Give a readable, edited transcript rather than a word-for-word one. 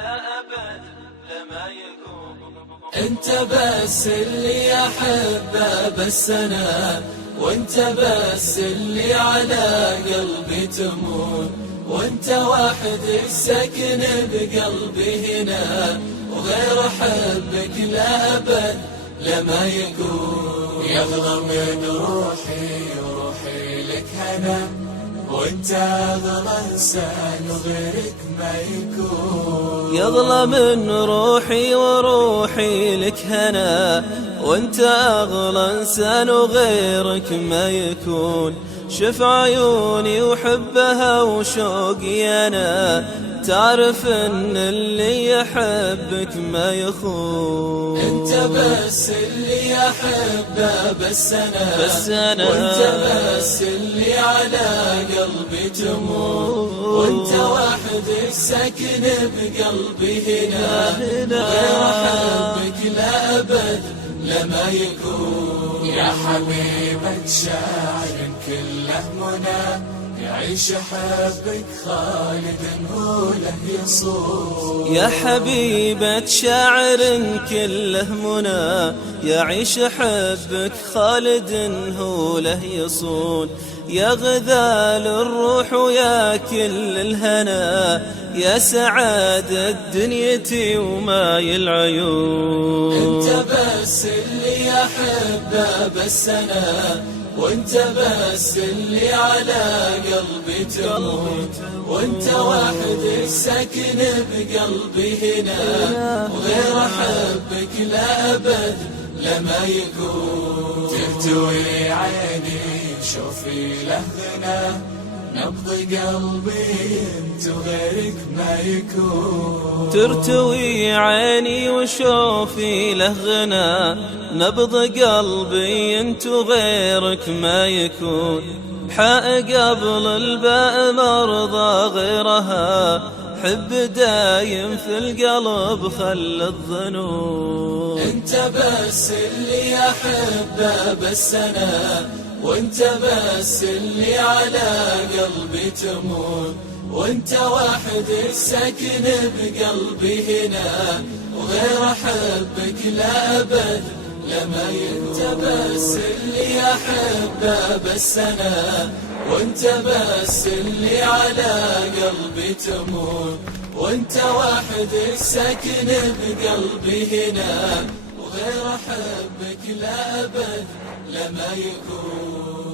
لا أبد لما يكون. انت بس اللي احبه بس انا، وانت بس اللي على قلبي تمون، وانت واحد السكن بقلبي هنا، وغير حبك لا أبد لما يكون. يغلى من روحي وروحي لك هنا، وانت اغلى انسان وغيرك ما يكون. يغلى من روحي وروحي لك هنا، وانت اغلى انسان وغيرك ما يكون. شف عيوني وحبها وشوقي انا، تعرف ان اللي يحبك ما يخون. انت بس اللي احبه بس انا، وانت بس اللي على قلبي تمون، وانت واحد السكن بقلبي هنا، غير حبك لا ابد لما يكون. يا حبيبة شاعر كله منى، يعيش حبك خالد هو له يصون. يا حبيبة شاعر كله منى، يعيش حبك خالد هو له يصون. يا غذال الروح ويا كل الهنا، يا سعادة دنيتي وماي العيون. انت بس اللي احبه بس انا، وانت بس اللي على قلبي تموت، وانت واحد السكن بقلبي هنا، وغير حبك لا ابد لما يكون. ترتوي عيني شوفي لهنا، نبض قلبي انت وغيرك ما يكون. ترتوي عيني وشوفي له غنى، نبض قلبي انت وغيرك ما يكون. حق قبل الباء مرضى غيرها، حب دايم في القلب خل الظنون. انت بس اللي احبه بس انا، وانت بس اللي على قلبي تمون، وانت واحد السكن بقلبي هنا، وغير حبك لا ابد لما يكون. انت بس اللي احبه بس انا، وانت بس اللي على قلبي تمون، وانت واحد السكن بقلبي هنا، وغير حبك لا ابد لما يكون.